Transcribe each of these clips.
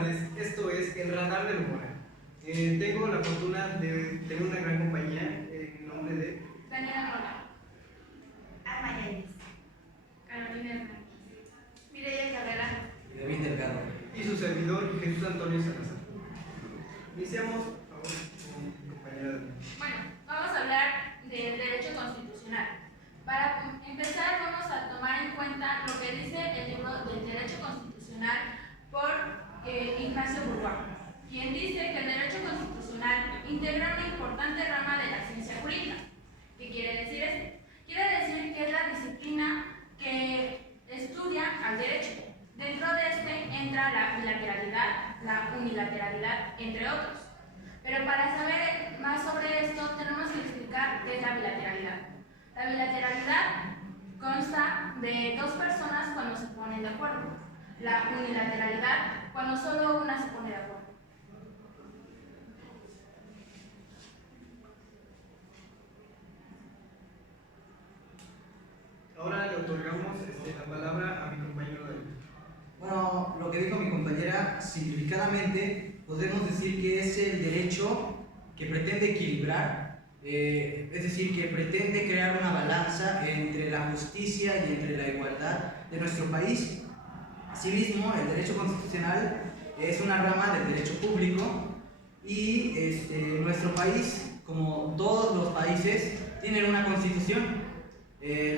tardes, esto es El Radar del Humor. Tengo la fortuna de tener una gran compañía en nombre de Daniela Rola, Alma Yanis, Carolina Hernández, Mireya Carrera Y David Delgado. y su servidor Jesús Antonio Salazar. Iniciamos ahora con mi compañera Daniela. Bueno, vamos a hablar del derecho constitucional. Para empezar vamos a tomar en cuenta lo que dice el libro del derecho constitucional por Ignacio Bourgois, quien dice que el derecho constitucional integra una importante rama de la ciencia jurídica. ¿Qué quiere decir esto? Quiere decir que es la disciplina que estudia al derecho. Dentro de este entra la bilateralidad, la unilateralidad, entre otros. Pero para saber más sobre esto tenemos que explicar qué es la bilateralidad. La bilateralidad consta de dos personas cuando se ponen de acuerdo. La unilateralidad cuando solo una se pone de acuerdo. Ahora le otorgamos la palabra a mi compañero Daniel. Bueno, lo que dijo mi compañera, simplificadamente podemos decir que es el derecho que pretende equilibrar, es decir, que pretende crear una balanza entre la justicia y entre la igualdad de nuestro país. Asimismo, el derecho constitucional es una rama del derecho público y nuestro país, como todos los países, tienen una constitución.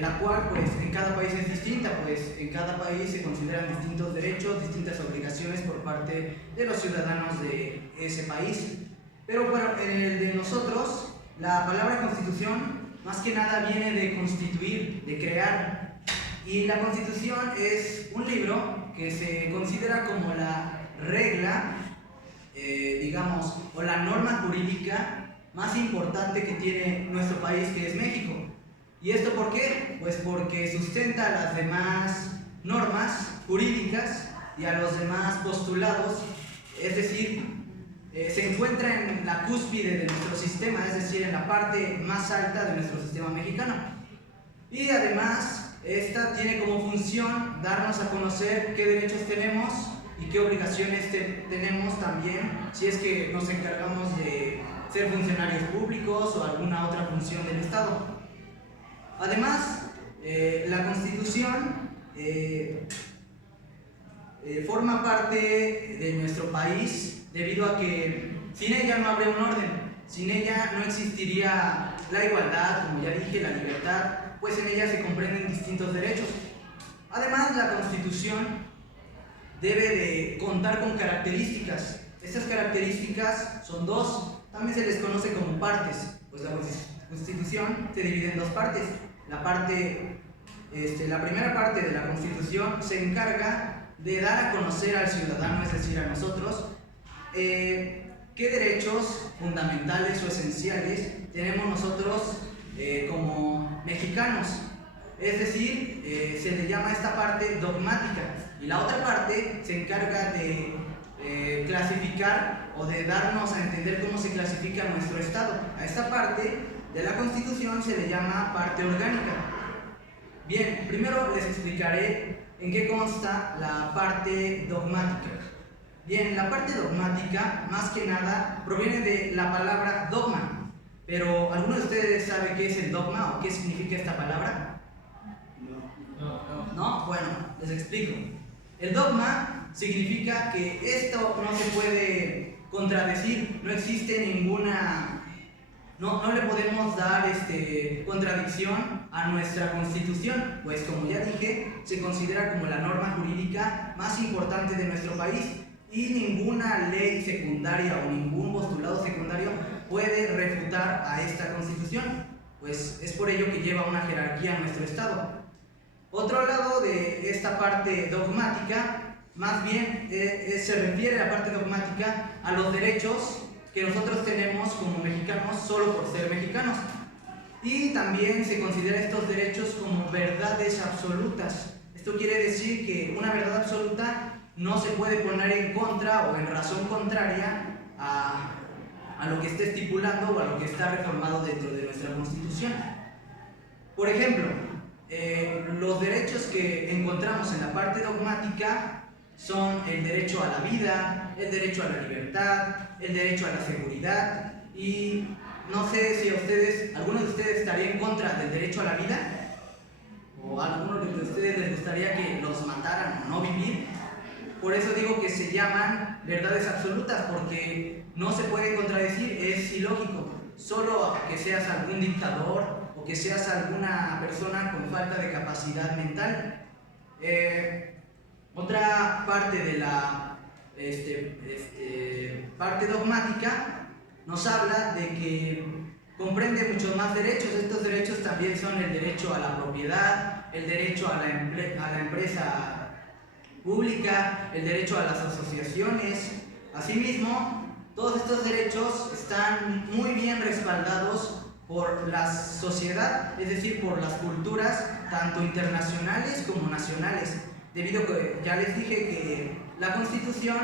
La cual pues en cada país es distinta, pues en cada país se consideran distintos derechos, distintas obligaciones por parte de los ciudadanos de ese país. Pero bueno, en el de nosotros, la palabra constitución más que nada viene de constituir, de crear. Y la constitución es un libro que se considera como la regla, digamos, o la norma jurídica más importante que tiene nuestro país, que es México. ¿Y esto por qué? Pues porque sustenta a las demás normas jurídicas y a los demás postulados, es decir, se encuentra en la cúspide de nuestro sistema, es decir, en la parte más alta de nuestro sistema mexicano. Y además, esta tiene como función darnos a conocer qué derechos tenemos y qué obligaciones tenemos también, si es que nos encargamos de ser funcionarios públicos o alguna otra función del Estado. Además, la Constitución forma parte de nuestro país debido a que sin ella no habría un orden, sin ella no existiría la igualdad, como ya dije, la libertad, pues en ella se comprenden distintos derechos. Además, la Constitución debe de contar con características. Estas características son dos, también se les conoce como partes, pues la Constitución se divide en dos partes. La primera parte de la Constitución se encarga de dar a conocer al ciudadano, es decir, a nosotros, qué derechos fundamentales o esenciales tenemos nosotros como mexicanos. Es decir, se le llama a esta parte dogmática, y la otra parte se encarga de clasificar o de darnos a entender cómo se clasifica nuestro Estado. A esta parte de la Constitución se le llama parte orgánica. Bien, primero les explicaré en qué consta la parte dogmática. Bien, la parte dogmática, más que nada, proviene de la palabra dogma. Pero, ¿alguno de ustedes sabe qué es el dogma o qué significa esta palabra? ¿No? Bueno, les explico. El dogma significa que esto no se puede contradecir, no existe ninguna... No le podemos dar contradicción a nuestra Constitución, pues como ya dije, se considera como la norma jurídica más importante de nuestro país y ninguna ley secundaria o ningún postulado secundario puede refutar a esta Constitución, pues es por ello que lleva una jerarquía a nuestro Estado. Otro lado de esta parte dogmática, más bien se refiere a la parte dogmática a los derechos que nosotros tenemos como mexicanos solo por ser mexicanos. Y también se considera estos derechos como verdades absolutas. Esto quiere decir que una verdad absoluta no se puede poner en contra o en razón contraria a lo que está estipulando o a lo que está reformado dentro de nuestra Constitución. Por ejemplo, los derechos que encontramos en la parte dogmática son el derecho a la vida, el derecho a la libertad, el derecho a la seguridad, y no sé si algunos de ustedes estaría en contra del derecho a la vida, o a algunos de ustedes les gustaría que los mataran o no vivir. Por eso digo que se llaman verdades absolutas, porque no se pueden contradecir, es ilógico. Solo que seas algún dictador o que seas alguna persona con falta de capacidad mental. Otra parte de la parte dogmática nos habla de que comprende muchos más derechos. Estos derechos también son el derecho a la propiedad, el derecho a la empresa pública, el derecho a las asociaciones. Asimismo, todos estos derechos están muy bien respaldados por la sociedad, es decir, por las culturas tanto internacionales como nacionales, debido a que ya les dije que la Constitución,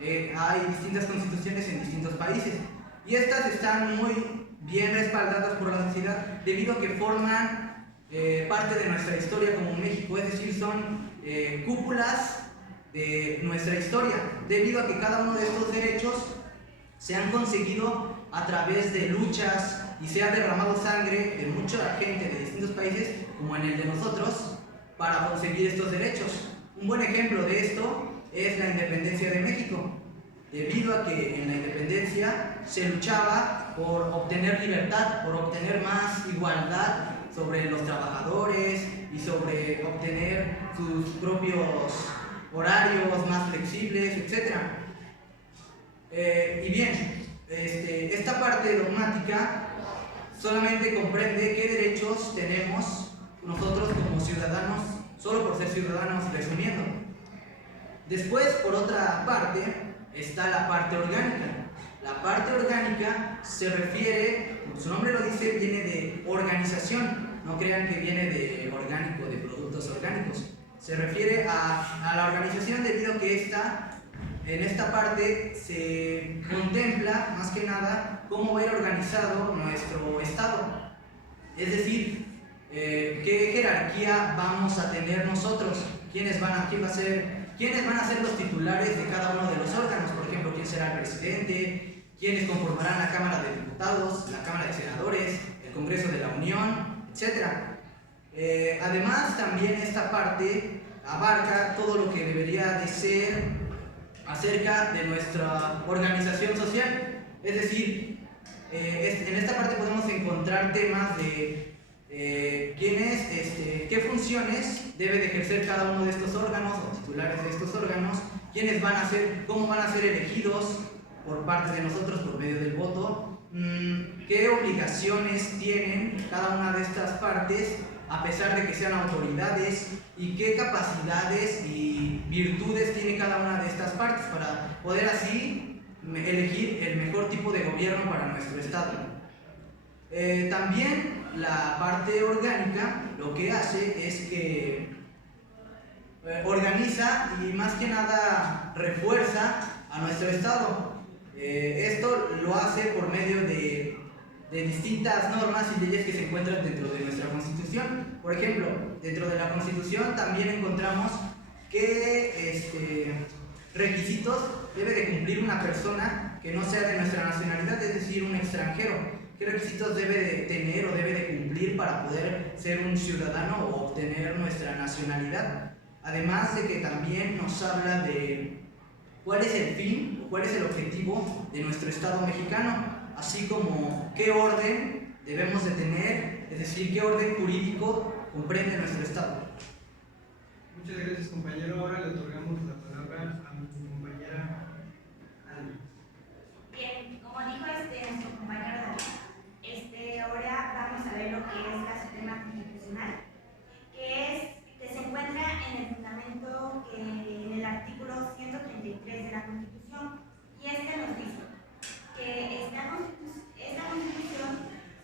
hay distintas constituciones en distintos países, y estas están muy bien respaldadas por la sociedad debido a que forman parte de nuestra historia como México, es decir, son cúpulas de nuestra historia, debido a que cada uno de estos derechos se han conseguido a través de luchas y se ha derramado sangre de mucha gente de distintos países, como en el de nosotros, para conseguir estos derechos. Un buen ejemplo de esto es la independencia de México, debido a que en la independencia se luchaba por obtener libertad, por obtener más igualdad sobre los trabajadores y sobre obtener sus propios horarios más flexibles, etc. Y bien, esta parte dogmática solamente comprende qué derechos tenemos nosotros como ciudadanos, solo por ser ciudadanos, resumiendo. Después, por otra parte, está la parte orgánica. La parte orgánica se refiere, como su nombre lo dice, viene de organización. No crean que viene de orgánico, de productos orgánicos. Se refiere a la organización debido a que en esta parte se contempla más que nada cómo va a ir organizado nuestro Estado. Es decir, qué jerarquía vamos a tener nosotros, quiénes van a ser los titulares de cada uno de los órganos. Por ejemplo, quién será el presidente, quiénes conformarán la Cámara de Diputados, la Cámara de Senadores, el Congreso de la Unión, etc. Además, también esta parte abarca todo lo que debería de ser acerca de nuestra organización social. Es decir, en esta parte podemos encontrar temas de qué funciones debe de ejercer cada uno de estos órganos o titulares de estos órganos, quiénes van a ser, cómo van a ser elegidos por parte de nosotros por medio del voto, qué obligaciones tienen cada una de estas partes a pesar de que sean autoridades, y qué capacidades y virtudes tiene cada una de estas partes para poder así elegir el mejor tipo de gobierno para nuestro estado. También la parte orgánica lo que hace es que organiza y más que nada refuerza a nuestro estado. Esto lo hace por medio de distintas normas y leyes que se encuentran dentro de nuestra Constitución. Por ejemplo, dentro de la Constitución también encontramos qué requisitos debe de cumplir una persona que no sea de nuestra nacionalidad, es decir, un extranjero. ¿Qué requisitos debe de tener o debe de cumplir para poder ser un ciudadano o obtener nuestra nacionalidad? Además de que también nos habla de cuál es el fin o cuál es el objetivo de nuestro Estado mexicano, así como qué orden debemos de tener, es decir, qué orden jurídico comprende nuestro Estado. Muchas gracias, compañero. Ahora le otorgamos la palabra a mi compañera Ana. Bien, como dijo nuestro compañero David, ahora vamos a ver lo que es la Suprema Constitucional, que se encuentra en el fundamento, en el artículo 133 de la Constitución, y nos dice que esta Constitución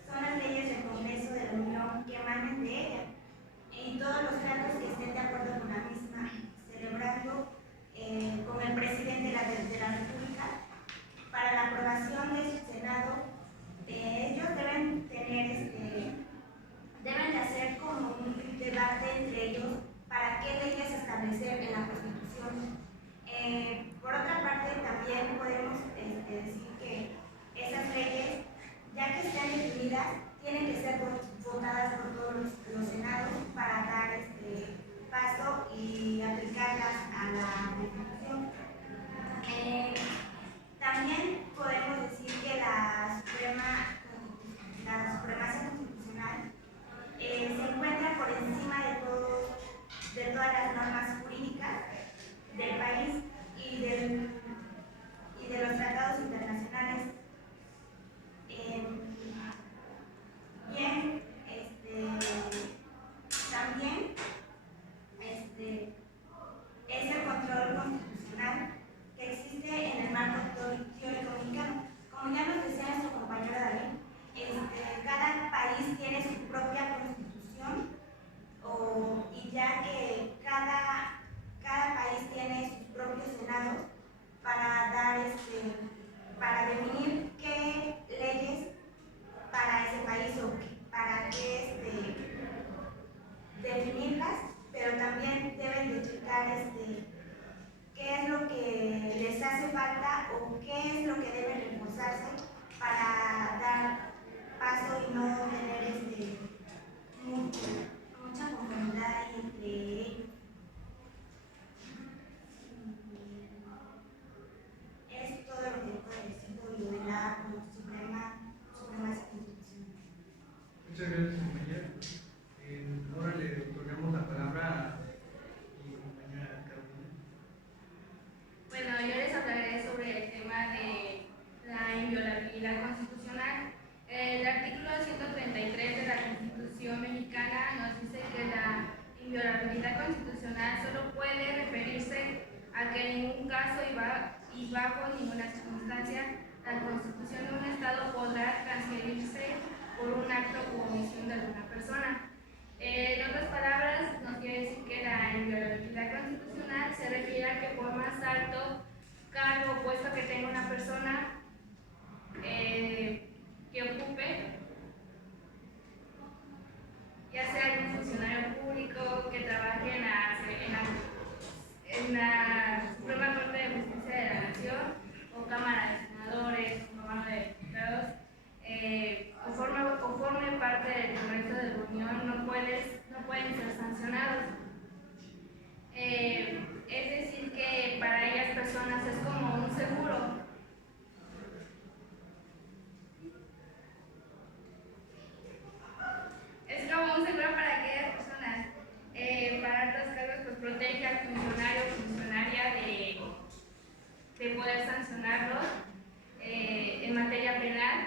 son las leyes del Congreso de la Unión que emanen de ella, y todos los tratos que estén de acuerdo con la misma, celebrando legitimidad constitucional solo puede referirse a que en ningún caso y bajo ninguna circunstancia la constitución de un Estado podrá transferirse por un acto u omisión de alguna persona. En otras palabras, nos quiere decir que la inviolabilidad constitucional se refiere a que por más alto cargo o puesto que tenga una persona que ocupe, ya sea algún funcionario público que trabaje en la Suprema Corte de Justicia de la Nación, o Cámara de Senadores, o Cámara de Diputados, o forme parte del Congreso de la Unión, no pueden ser sancionados. Es decir, que para ellas personas es como un seguro. Es como un seguro para aquellas personas. Para altos cargos, pues protege al funcionario o funcionaria de poder sancionarlos en materia penal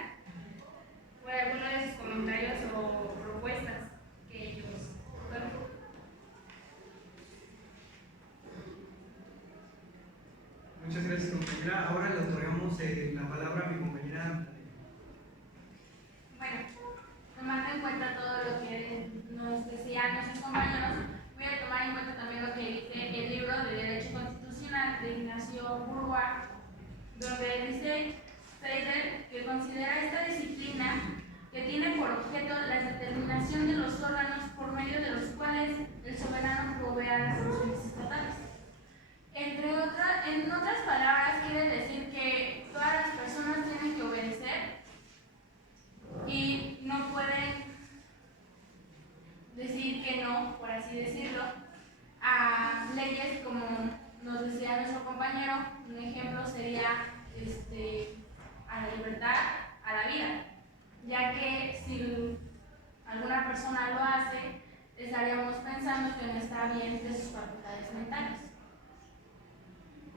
por alguno de sus comentarios o propuestas que ellos toman. Muchas gracias, compañera. Ahora le otorgamos la palabra a mi compañera. Bueno, tomando en cuenta todo lo que nos decían nuestros compañeros, voy a tomar en cuenta también lo que dice el libro de Derecho Constitucional de Ignacio Burguard, donde dice Freider que considera esta disciplina que tiene por objeto la determinación de los órganos por medio de los cuales el soberano provee a las funciones estatales. En otras palabras, quiere decir que todas las personas tienen que obedecer y no pueden decir que no, por así decirlo, a leyes como nos decía nuestro compañero. Un ejemplo sería a la libertad, a la vida, ya que si alguna persona lo hace, estaríamos pensando que no está bien de sus facultades mentales.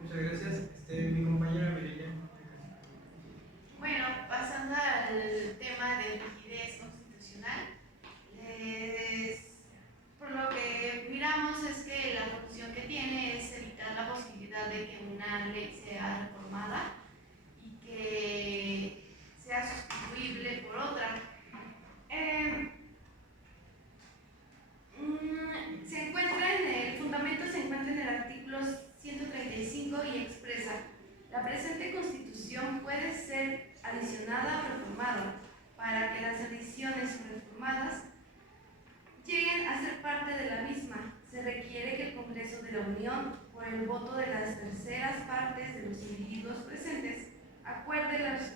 Muchas gracias. Mi compañera Mireya. Bueno, pasando al tema de rigidez constitucional, por lo que miramos es que la función que tiene es evitar la posibilidad de que una ley sea reformada y que sea sustituible por otra. El fundamento se encuentra en el artículo 135 y expresa: la presente Constitución puede ser adicionada o reformada. Para que las adiciones reformadas lleguen a ser parte de la misma, se requiere que el Congreso de la Unión, por el voto de las terceras partes de los individuos presentes, acuerde las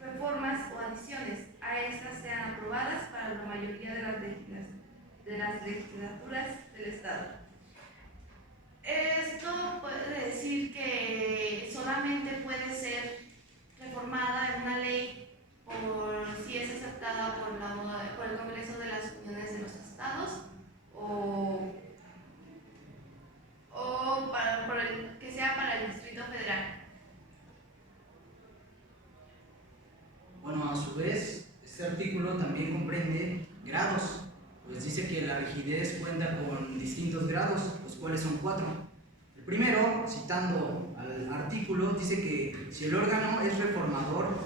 reformas o adiciones a estas sean aprobadas para la mayoría de las legislaturas del Estado. Esto puede decir que solamente puede ser reformada en una ley si es aceptada por el Congreso de las Uniones de los Estados o que sea para el Distrito Federal. Bueno, a su vez, este artículo también comprende grados, pues dice que la rigidez cuenta con distintos grados, los cuales son 4. El primero, citando al artículo, dice que si el órgano es reformador,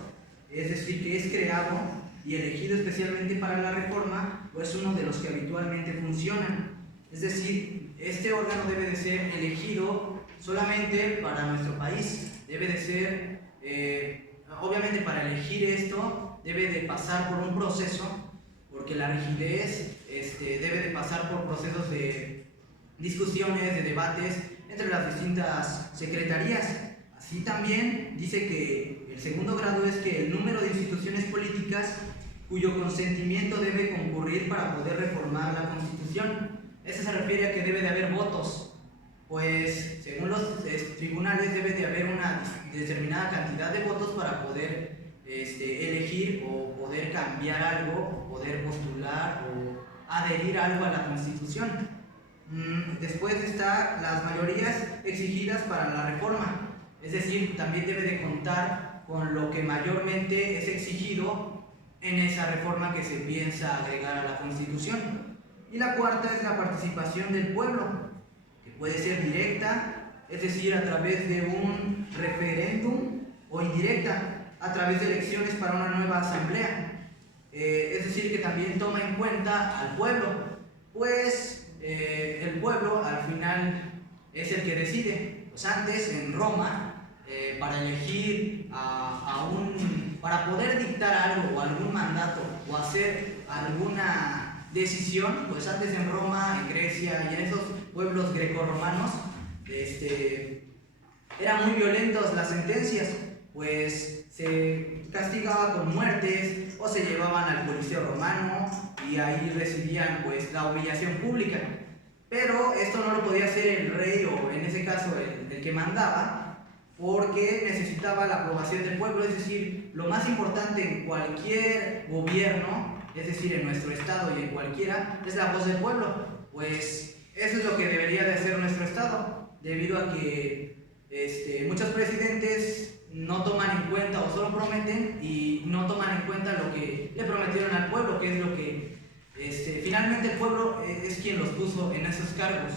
es decir, que es creado y elegido especialmente para la reforma, o es uno de los que habitualmente funcionan. Es decir, este órgano debe de ser elegido solamente para nuestro país, debe de ser, obviamente para elegir esto, debe de pasar por un proceso, porque la rigidez debe de pasar por procesos de discusiones, de debates entre las distintas secretarías. Así también dice que el segundo grado es que el número de instituciones políticas cuyo consentimiento debe concurrir para poder reformar la Constitución. Eso se refiere a que debe de haber votos, pues según los tribunales debe de haber una determinada cantidad de votos para poder elegir o poder cambiar algo, o poder postular o adherir algo a la Constitución. Después están las mayorías exigidas para la reforma. Es decir, también debe de contar con lo que mayormente es exigido en esa reforma que se piensa agregar a la Constitución. Y la cuarta es la participación del pueblo. puede ser directa, es decir, a través de un referéndum, o indirecta, a través de elecciones para una nueva asamblea. Es decir, que también toma en cuenta al pueblo, pues el pueblo al final es el que decide. Pues antes en Roma, para elegir para poder dictar algo o algún mandato o hacer alguna decisión, pues antes en Roma, en Grecia y en esos pueblos grecorromanos, eran muy violentos las sentencias, pues se castigaba con muertes o se llevaban al Coliseo Romano y ahí recibían pues la humillación pública. Pero esto no lo podía hacer el rey, o en ese caso el que mandaba, porque necesitaba la aprobación del pueblo. Es decir, lo más importante en cualquier gobierno, es decir, en nuestro estado y en cualquiera, es la voz del pueblo. Pues eso es lo que debería de hacer nuestro estado, debido a que muchos presidentes no toman en cuenta o solo prometen y no toman en cuenta lo que le prometieron al pueblo, que es lo que finalmente el pueblo es quien los puso en esos cargos.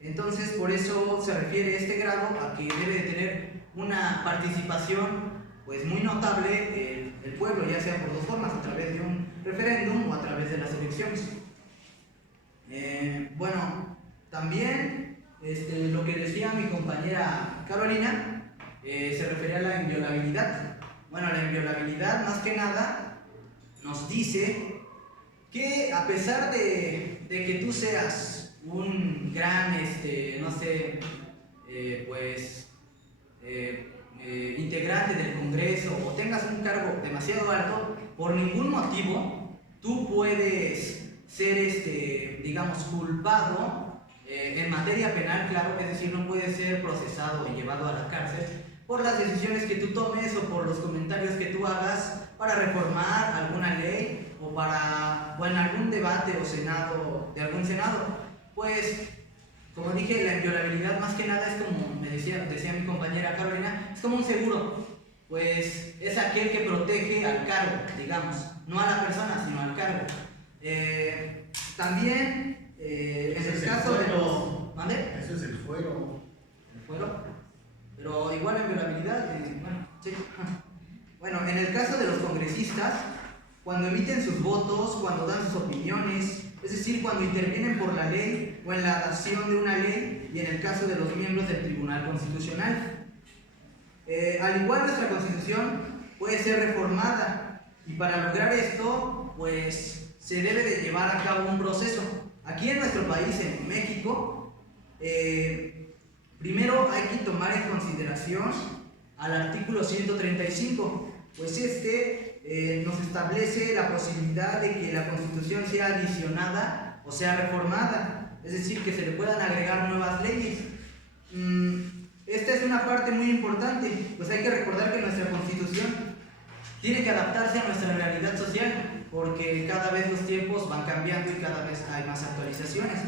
Entonces, por eso se refiere este grado a que debe de tener una participación pues muy notable el pueblo, ya sea por dos formas, a través de un referéndum o a través de las elecciones. Bueno, también lo que decía mi compañera Carolina se refería a la inviolabilidad. Bueno, la inviolabilidad más que nada nos dice que a pesar de que tú seas un gran, no sé, integrante del Congreso o tengas un cargo demasiado alto, por ningún motivo tú puedes ser, digamos, culpado en materia penal, claro, es decir, no puedes ser procesado y llevado a la cárcel por las decisiones que tú tomes o por los comentarios que tú hagas para reformar alguna ley o en algún debate o senado, de algún senado. Pues, como dije, la inviolabilidad más que nada es como me decía mi compañera Carolina, es como un seguro, pues es aquel que protege al cargo, digamos, no a la persona, sino al cargo. También, en el caso de los... ¿Mande? Eso es el fuero. ¿El fuero? Pero igual la inviolabilidad, bueno, sí. Bueno, en el caso de los congresistas, cuando emiten sus votos, cuando dan sus opiniones, es decir, cuando intervienen por la ley o en la adaptación de una ley, y en el caso de los miembros del Tribunal Constitucional. Al igual nuestra Constitución puede ser reformada, y para lograr esto, pues se debe de llevar a cabo un proceso. Aquí en nuestro país, en México, primero hay que tomar en consideración al artículo 135, pues nos establece la posibilidad de que la Constitución sea adicionada o sea reformada, es decir, que se le puedan agregar nuevas leyes. Esta es una parte muy importante, pues hay que recordar que nuestra Constitución tiene que adaptarse a nuestra realidad social, porque cada vez los tiempos van cambiando y cada vez hay más actualizaciones.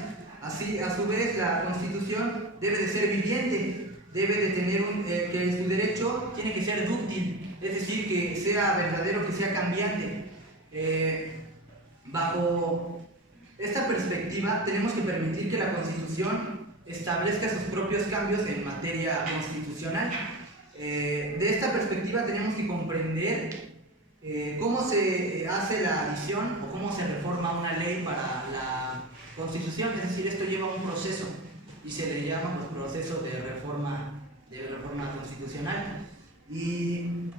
Así, a su vez, la Constitución debe de ser viviente, debe de tener que su derecho tiene que ser dúctil, es decir, que sea verdadero, que sea cambiante. Bajo esta perspectiva, tenemos que permitir que la Constitución establezca sus propios cambios en materia constitucional. De esta perspectiva tenemos que comprender cómo se hace la adición o cómo se reforma una ley para la Constitución, es decir, esto lleva un proceso y se le llama pues, proceso de reforma constitucional. Y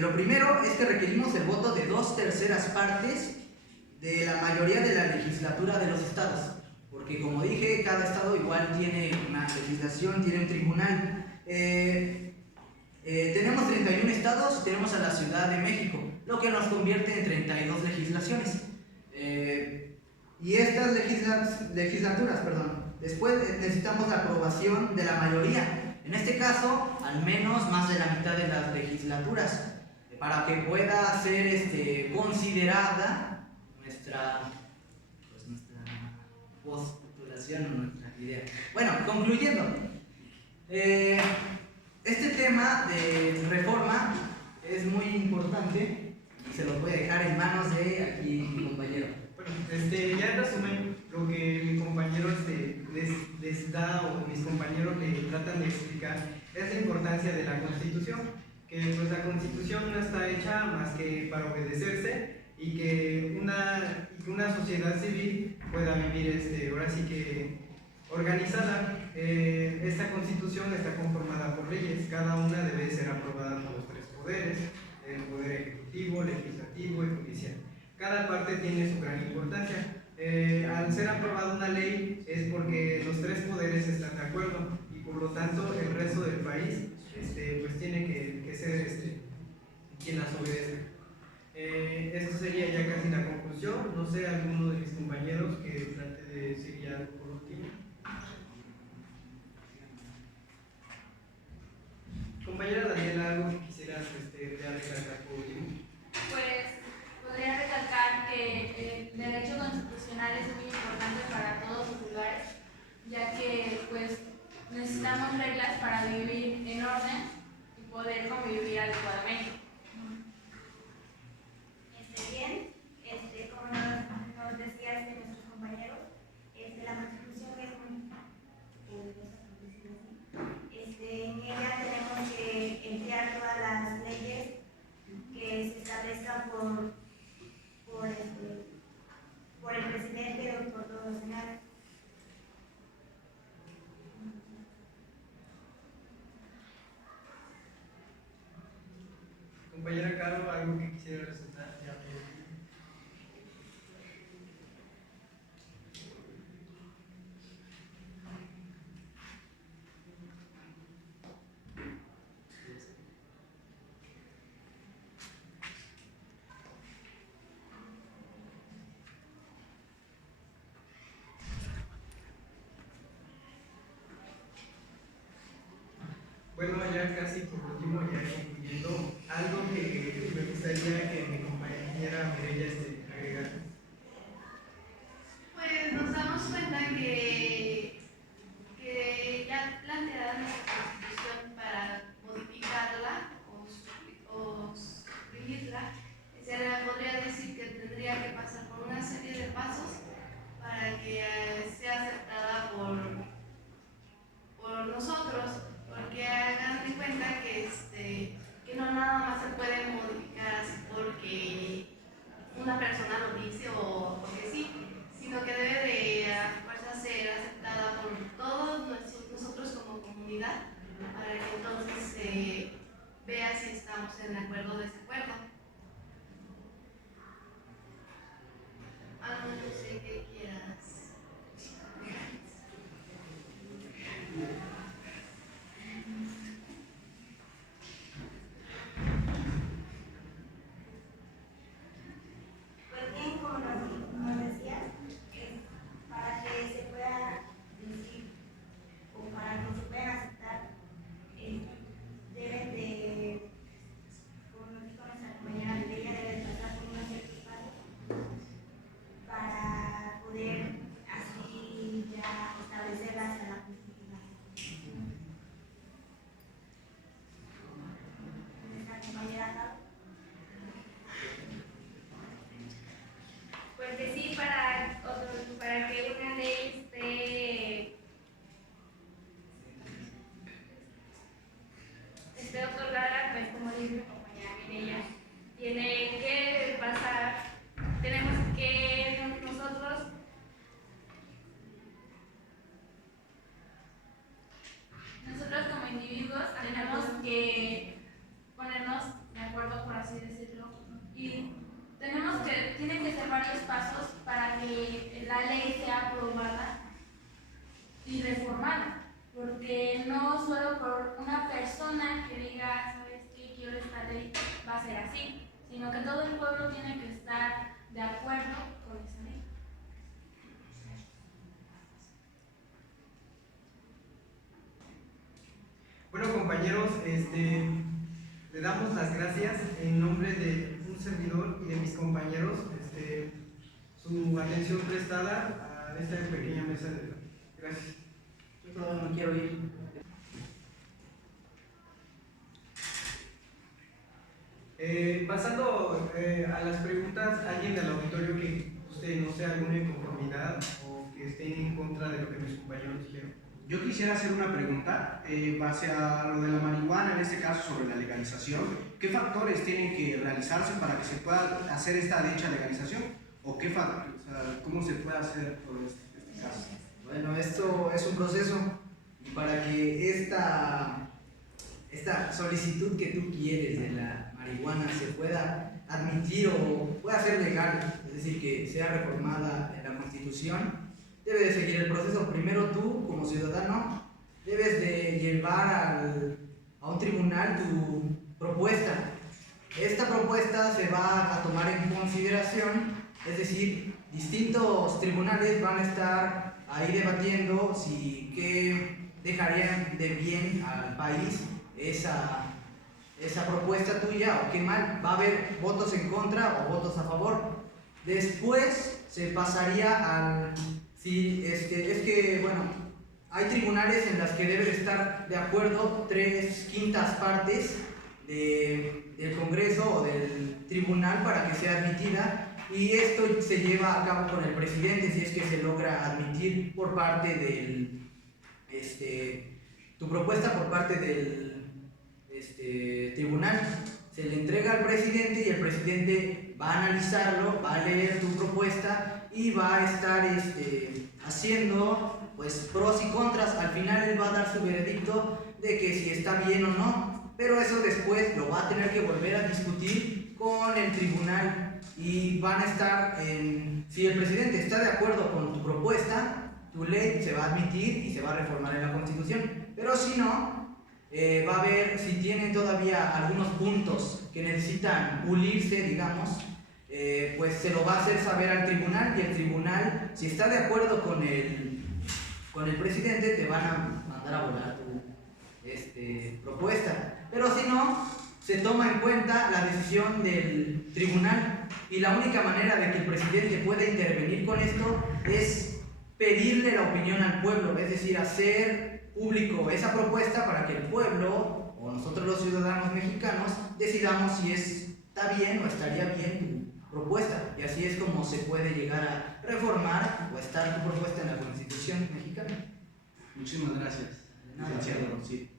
lo primero es que requerimos el voto de 2/3 partes de la mayoría de la legislatura de los estados, porque como dije, cada estado igual tiene una legislación, tiene un tribunal. Tenemos 31 estados, tenemos a la Ciudad de México, lo que nos convierte en 32 legislaciones. Y estas legislaturas, después necesitamos la aprobación de la mayoría, en este caso, al menos más de la mitad de las legislaturas, para que pueda ser considerada nuestra postulación o nuestra idea. Bueno, concluyendo, este tema de reforma es muy importante y se lo voy a dejar en manos de aquí mi compañero. Bueno, ya en resumen, lo que mi compañero les da o mis compañeros le tratan de explicar es la importancia de la Constitución, que pues la Constitución no está hecha más que para obedecerse y que una sociedad civil pueda vivir ahora sí que organizada. Esta Constitución está conformada por leyes, cada una debe ser aprobada por los tres poderes, el poder ejecutivo, legislativo y judicial. Cada parte tiene su gran importancia. Al ser aprobada una ley es porque los tres poderes están de acuerdo y por lo tanto el resto del país pues tiene que ser quien las obedezca. Esto sería ya casi la conclusión. No sé, alguno de mis compañeros que trate de decir ya algo por último. Compañera Daniela, ¿algo que quisieras recalcar por último? Pues podría recalcar que el derecho constitucional es muy importante para todos los lugares, ya que pues necesitamos reglas para vivir en orden y poder convivir adecuadamente. Bien, como nos decía nuestros compañeros, la Constitución es muy poderosa, por decirlo así. En ella tenemos que emplear todas las leyes que se establezcan por el presidente o por todos los senadores. Compañera Caro, ¿algo que quisiera resaltar ya por último? Bueno, ya casi por último, ya concluyendo, algo que me gustaría que mi compañera Mireya agregara. Pues nos damos cuenta que ya planteada nuestra Constitución para modificarla o suprimirla, se le podría decir que tendría que pasar por una serie de pasos para que sea aceptada por nosotros, porque hagan de cuenta que no nada más se puede modificar así porque una persona lo dice o porque sí, sino que debe de a fuerza ser aceptada por todos nosotros como comunidad, para que entonces se vea si estamos en acuerdo o desacuerdo. No sé qué quieras. Pues bien, como nos decías, para que se pueda decir o para que se puedan aceptar, deben de, como nos dijo nuestra compañera Mireya, deben pasar por unos ciertos pasos para poder así ya establecerlas en la Constitución. Nuestra compañera Caro. Pues que sí, para que una ley esté otorgada, pues como dice mi compañera Mireya, tiene que pasar, tenemos que nosotros como individuos tenemos que ponernos de acuerdo, por así decirlo, y tienen que ser varios pasos para que la ley sea aprobada y reformada, porque no solo por una persona que diga, ¿sabes qué? Quiero esta ley, va a ser así, sino que todo el pueblo tiene que estar de acuerdo con esa ley. Bueno, compañeros, le damos las gracias en nombre de un servidor y de mis compañeros, su atención prestada a esta pequeña mesa de debate. Gracias. Yo todavía no quiero ir. Pasando a las preguntas, alguien del auditorio que usted no sea alguna inconformidad o que esté en contra de lo que mis compañeros dijeron. Yo quisiera hacer una pregunta base a lo de la marihuana, en este caso sobre la legalización. ¿Qué factores tienen que realizarse para que se pueda hacer esta dicha legalización? ¿O qué factores, o sea, cómo se puede hacer todo este caso? Bueno, esto es un proceso y para que esta solicitud que tú quieres de la marihuana se pueda admitir o pueda ser legal, es decir, que sea reformada en la Constitución, debe de seguir el proceso. Primero tú, como ciudadano, debes de llevar a un tribunal tu propuesta. Esta propuesta se va a tomar en consideración, es decir, distintos tribunales van a estar ahí debatiendo si qué dejarían de bien al país esa propuesta tuya o qué mal. Va a haber votos en contra o votos a favor. Después se pasaría al... Si, es que, bueno, hay tribunales en las que deben estar de acuerdo 3/5 partes del Congreso o del tribunal para que sea admitida, y esto se lleva a cabo con el presidente si es que se logra admitir por parte del tu propuesta por parte del tribunal. Se le entrega al presidente y el presidente va a analizarlo, va a leer tu propuesta y va a estar haciendo pues pros y contras. Al final él va a dar su veredicto de que si está bien o no, pero eso después lo va a tener que volver a discutir con el tribunal y van a estar si el presidente está de acuerdo con tu propuesta, tu ley se va a admitir y se va a reformar en la Constitución. Pero si no, va a haber, si tienen todavía algunos puntos que necesitan pulirse, digamos, pues se lo va a hacer saber al tribunal, y el tribunal, si está de acuerdo con el presidente, te van a mandar a volar tu propuesta. Pero si no, se toma en cuenta la decisión del tribunal, y la única manera de que el presidente pueda intervenir con esto es pedirle la opinión al pueblo, es decir, hacer público esa propuesta para que el pueblo o nosotros los ciudadanos mexicanos decidamos si está bien o estaría bien tu propuesta, y así es como se puede llegar a reformar o estar tu propuesta en la Constitución mexicana. Muchísimas gracias, licenciado. Sí.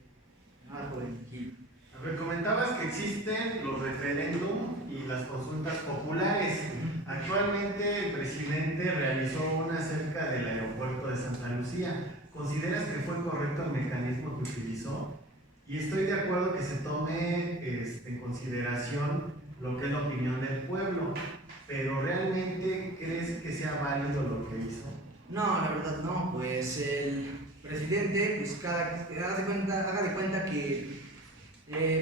A ver, comentabas que existen los referéndum y las consultas populares. Actualmente el presidente realizó una acerca del aeropuerto de Santa Lucía. ¿Consideras que fue correcto el mecanismo que utilizó? Y estoy de acuerdo que se tome en consideración lo que es la opinión del pueblo, pero ¿realmente crees que sea válido lo que hizo? No, la verdad no, pues el presidente, pues haga de cuenta que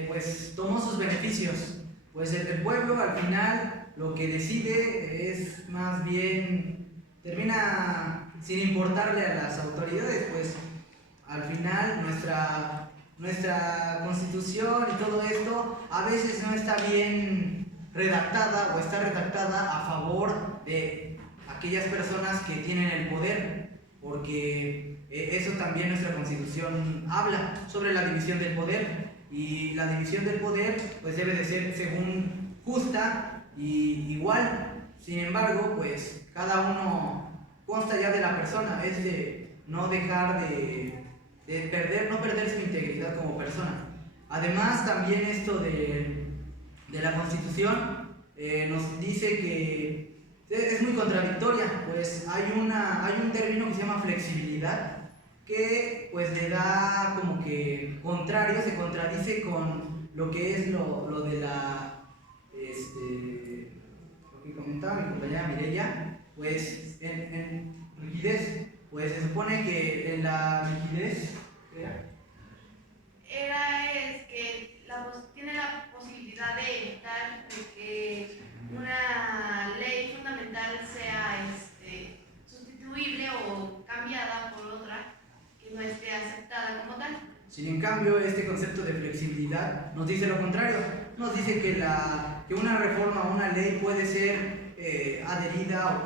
pues tomó sus beneficios. Pues el pueblo al final lo que decide es más bien, termina sin importarle a las autoridades, pues al final nuestra Constitución y todo esto a veces no está bien redactada o está redactada a favor de aquellas personas que tienen el poder, porque eso también nuestra Constitución habla sobre la división del poder, y la división del poder pues debe de ser según justa y igual. Sin embargo, pues cada uno consta ya de la persona, es de no dejar no perder su integridad como persona. Además, también esto de la Constitución nos dice que es muy contradictoria, pues hay un término que se llama flexibilidad, que pues le da como que contrario, se contradice con lo que es lo de lo que comentaba mi compañera Mireya, pues en rigidez, pues se supone que en la rigidez es que tiene la posibilidad de evitar de que una ley fundamental sea sustituible o cambiada por otra que no esté aceptada como tal. Sin en cambio, este concepto de flexibilidad nos dice lo contrario, nos dice que una reforma o una ley puede ser adherida o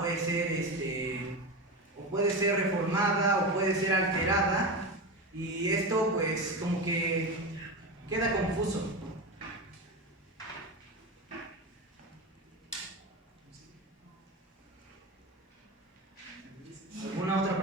puede ser reformada o puede ser alterada, y esto pues como que queda confuso. ¿Alguna otra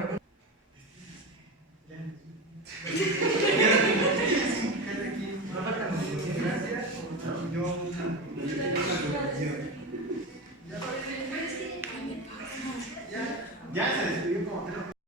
Ya se despidió como 3